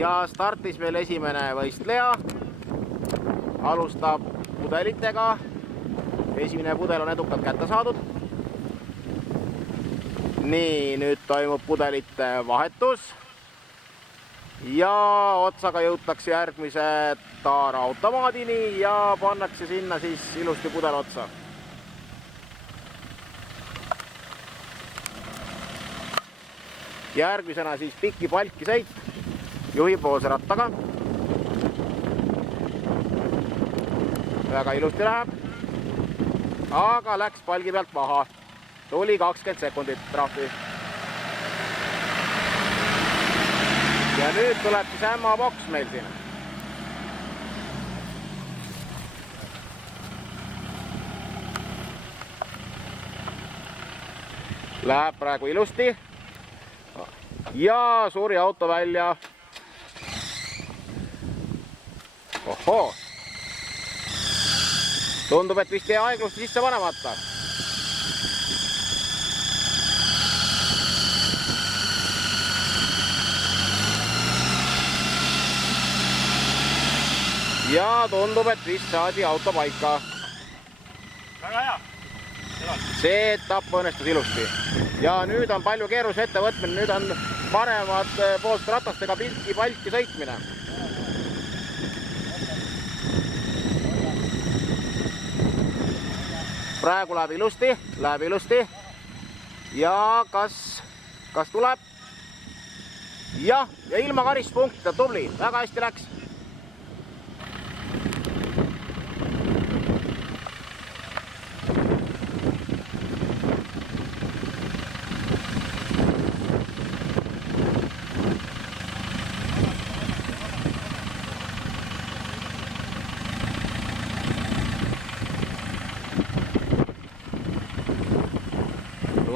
Ja startis meil esimene võistleja. Alustab pudelitega. Esimene pudel on edukalt kätte saadud. Nii, nüüd toimub pudelite vahetus. Ja otsaga jõutakse järgmise taaraautomaadini ja pannakse sinna siis ilusti pudel otsa. Järgmisena siis pikki palki sõit. Juhi poolse rattaga. Väga ilusti läheb. Aga läks palgi pealt maha. Tuli 20 sekundit trahvi. Ja nüüd tuleb siis ämmaboks meil siin. Läheb praegu ilusti. Ja suuri auto välja. Ohoo. Tundub, et vist jäi aeglusti sisse panemata. Ja tundub, et vist saadi auto paika. Väga hea. See etapp õnnestus ilusti. Ja nüüd on palju keerus ettevõtmine. Nüüd on paremad poolt ratastega pilki palki sõitmine. Praegu läheb ilusti. Ja kas tuleb? Ja ilma karistuspunktita tubli. Väga hästi läks.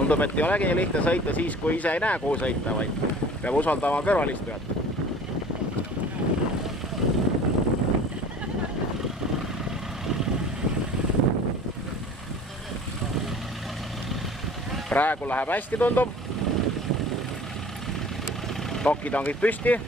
Tundub, et ei olegi nii lihtne sõita siis, kui ise ei näe, kuhu sõita, vaid peab usaldama kõrvalistujat. Praegu läheb hästi, tundub. Dokid on kõik püsti.